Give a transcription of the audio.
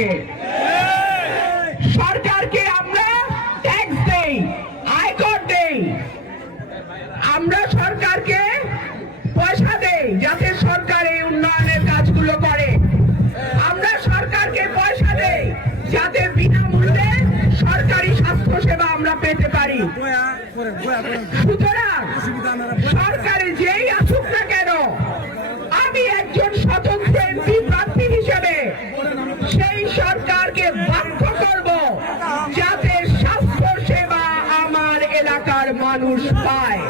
সরকারকে। সরকারকে আমরা ট্যাক্স দেই, আয়কর দেই, আমরা সরকারকে পয়সা দেই যাতে সরকার এই উন্নয়নের কাজগুলো করে। আমরা সরকারকে পয়সা দেই যাতে বিনামূল্যে সরকারি স্বাস্থ্য সেবা আমরা পেতে পারি। সুতরাং সরকারে যেই আসুক না কেন, আমি একজন স্বতন্ত্র এমপি প্রার্থী হিসেবে সেই সরকারকে বাধ্য করব যাতে স্বাস্থ্য সেবা আমার এলাকার মানুষ পায়।